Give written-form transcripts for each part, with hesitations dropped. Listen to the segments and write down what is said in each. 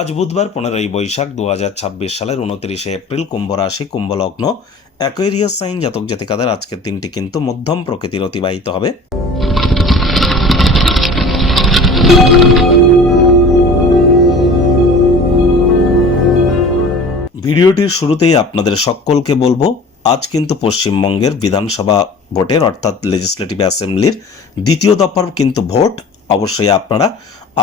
আজ বুধবার 15ই বৈশাখ 2026 সালের 29শে এপ্রিল, কুম্ভ রাশি, কুম্ভ লগ্ন, অ্যাকোয়ারিয়াস সাইন জাতক জাতিকাদের আজকের দিনটি কিন্তু মধ্যম প্রকৃতির অতিবাহিত হবে। ভিডিওটির শুরুতেই আপনাদের সকলকে বলবো, আজ কিন্তু পশ্চিমবঙ্গের বিধানসভা ভোটের অর্থাৎ লেজিসলেটিভ অ্যাসেম্বলির দ্বিতীয় দফার কিন্তু ভোট। অবশ্যই আপনারা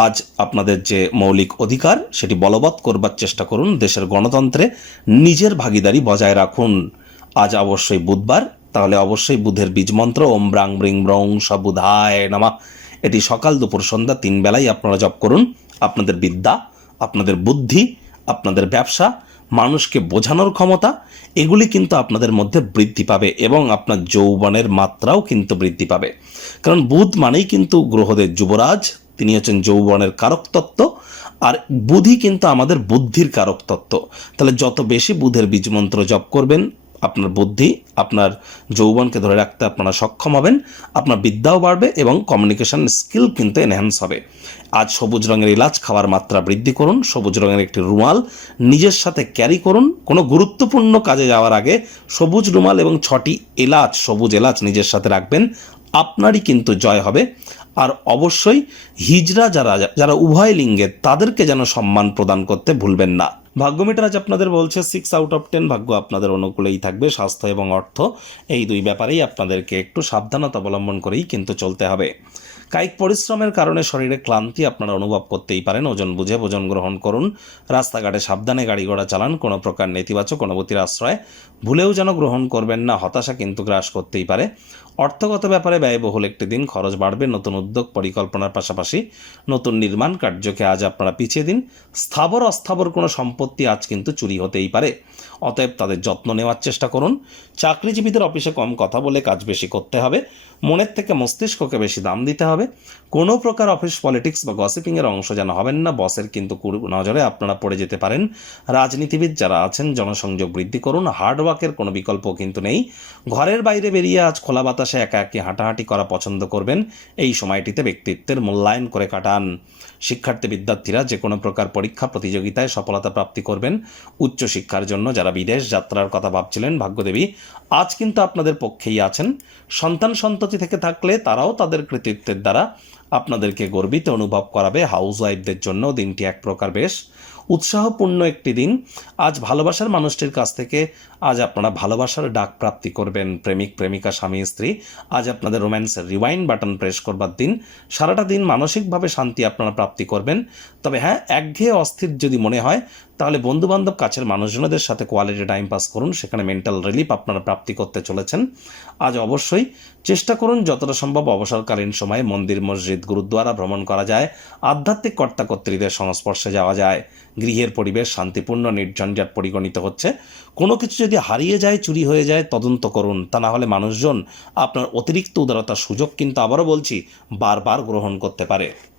আজ আপনাদের যে মৌলিক অধিকার সেটি বলবৎ করবার চেষ্টা করুন। দেশের গণতন্ত্রে নিজের ভাগিদারি বজায় রাখুন। আজ অবশ্যই বুধবার, তাহলে অবশ্যই বুধের বীজমন্ত্র ওম ব্রাং ব্রিং ব্রং সবুধায় নামা, এটি সকাল দুপুর সন্ধ্যা 3 বেলাই আপনারা জপ করুন। আপনাদের বিদ্যা, আপনাদের বুদ্ধি, আপনাদের ব্যবসা, মানুষকে বোঝানোর ক্ষমতা, এগুলি কিন্তু আপনাদের মধ্যে বৃদ্ধি পাবে এবং আপনার যৌবনের মাত্রাও কিন্তু বৃদ্ধি পাবে। কারণ বুধ মানেই কিন্তু গ্রহদের যুবরাজ, তিনি হচ্ছেন যৌবনের কারক তত্ত্ব, আর বুধই কিন্তু আমাদের বুদ্ধির কারক তত্ত্ব। তাহলে যত বেশি বুধের বীজমন্ত্র জপ করবেন, আপনার বুদ্ধি, আপনার যৌবনকে ধরে রাখতে আপনারা সক্ষম হবেন, আপনার বিদ্যাও বাড়বে এবং কমিউনিকেশন স্কিল কিন্তু এনহ্যান্স হবে। আজ সবুজ রঙের এলাচ খাওয়ার মাত্রা বৃদ্ধি করুন। সবুজ রঙের একটি রুমাল নিজের সাথে ক্যারি করুন। কোনো গুরুত্বপূর্ণ কাজে যাওয়ার আগে সবুজ রুমাল এবং 6টি এলাচ, সবুজ এলাচ নিজের সাথে রাখবেন, আপনারই কিন্তু জয় হবে। আর অবশ্যই হিজড়া যারা উভয় লিঙ্গের, তাদেরকে যেন সম্মান প্রদান করতে ভুলবেন না। ভাগ্যমিটার আজ আপনাদের বলছে 6/10, ভাগ্য আপনাদের অনুকূলেই থাকবে। স্বাস্থ্য এবং অর্থ, এই দুই ব্যাপারেই আপনাদেরকে একটু সাবধানতা অবলম্বন করেই কিন্তু চলতে হবে। কায়িক পরিশ্রমের কারণে শরীরে ক্লান্তি আপনারা অনুভব করতেই পারেন। ওজন বুঝে ভোজন গ্রহণ করুন। রাস্তাঘাটে সাবধানে গাড়ি ঘোড়া চালান। কোনো প্রকার নেতিবাচক অনুভূতির আশ্রয় ভুলেও যেন গ্রহণ করবেন না। হতাশা কিন্তু গ্রাস করতেই পারে। অর্থগত ব্যাপারে ব্যয়বহুল একটি দিন, খরচ বাড়বে। নতুন উদ্যোগ পরিকল্পনার পাশাপাশি নতুন নির্মাণ কার্যকে আজ আপনারা পিছিয়ে দিন। স্থাবর অস্থাবর কোনো সম্পত্তি আজ কিন্তু চুরি হতেই পারে, অতএব তাদের যত্ন নেওয়ার চেষ্টা করুন। চাকরিজীবীদের অফিসে কম কথা বলে কাজ বেশি করতে হবে। মনের থেকে মস্তিষ্ককে বেশি দাম দিতে হবে। কোনো প্রকার অফিস পলিটিক্স বা গসিপিংয়ের অংশ যেন হবেন না। বসের কিন্তু নজরে আপনারা পড়ে যেতে পারেন। রাজনীতিবিদ যারা আছেন, জনসংযোগ বৃদ্ধি করুন। হার্ডওয়ার্কের কোনো বিকল্প কিন্তু নেই। ঘরের বাইরে বেরিয়ে আজ খোলা বাতাসে একা একি হাঁটাহাঁটি করা পছন্দ করবেন। এই সময়টিতে ব্যক্তিত্বের মূল্যায়ন করে কাটান। শিক্ষার্থী বিদ্যার্থীরা যে কোনো প্রকার পরীক্ষা প্রতিযোগিতায় সফলতা প্রাপ্তি করবেন। উচ্চশিক্ষার জন্য যারা বিদেশ যাত্রার কথা ভাবছিলেন, ভাগ্যদেবী আজ কিন্তু আপনাদের পক্ষেই আছেন। সন্তান সন্ততি থেকে থাকলে তারাও তাদের কৃতিত্বের দ্বারা আপনাদেরকে গর্বিত অনুভব করাবে। হাউসওয়াইফদের জন্য দিনটি এক প্রকার বেশ উৎসাহপূর্ণ একটি দিন। আজ ভালোবাসার মানুষটির কাছ থেকে আজ আপনারা ভালোবাসার ডাক প্রাপ্তি করবেন। প্রেমিক প্রেমিকা, স্বামী স্ত্রী, আজ আপনাদের রোম্যান্সের রিওয়াইন্ড বাটন প্রেস করবার দিন। সারাটা দিন মানসিকভাবে শান্তি আপনারা প্রাপ্তি করবেন। তবে হ্যাঁ, একঘেয়ে অস্থির যদি মনে হয়, তাহলে বন্ধুবান্ধব, কাছের মানুষজনদের সাথে কোয়ালিটি টাইম পাস করুন। সেখানে মেন্টাল রিলিফ আপনারা প্রাপ্তি করতে চলেছেন। আজ অবশ্যই চেষ্টা করুন যতটা সম্ভব অবসরকালীন সময়ে মন্দির, মসজিদ, গুরুদ্বারা ভ্রমণ করা যায়, আধ্যাত্মিক কর্তাকর্ত্রীদের সংস্পর্শে যাওয়া যায়। গৃহের পরিবেশ শান্তিপূর্ণ, নির্ঝঞ্ঝাট পরিগণিত হচ্ছে। কোনো কিছু যদি হারিয়ে যায়, চুরি হয়ে যায়, তদন্ত করুন। তা না হলে মানুষজন আপনার অতিরিক্ত উদারতার সুযোগ কিন্তু, আবারও বলছি, বারবার গ্রহণ করতে পারে।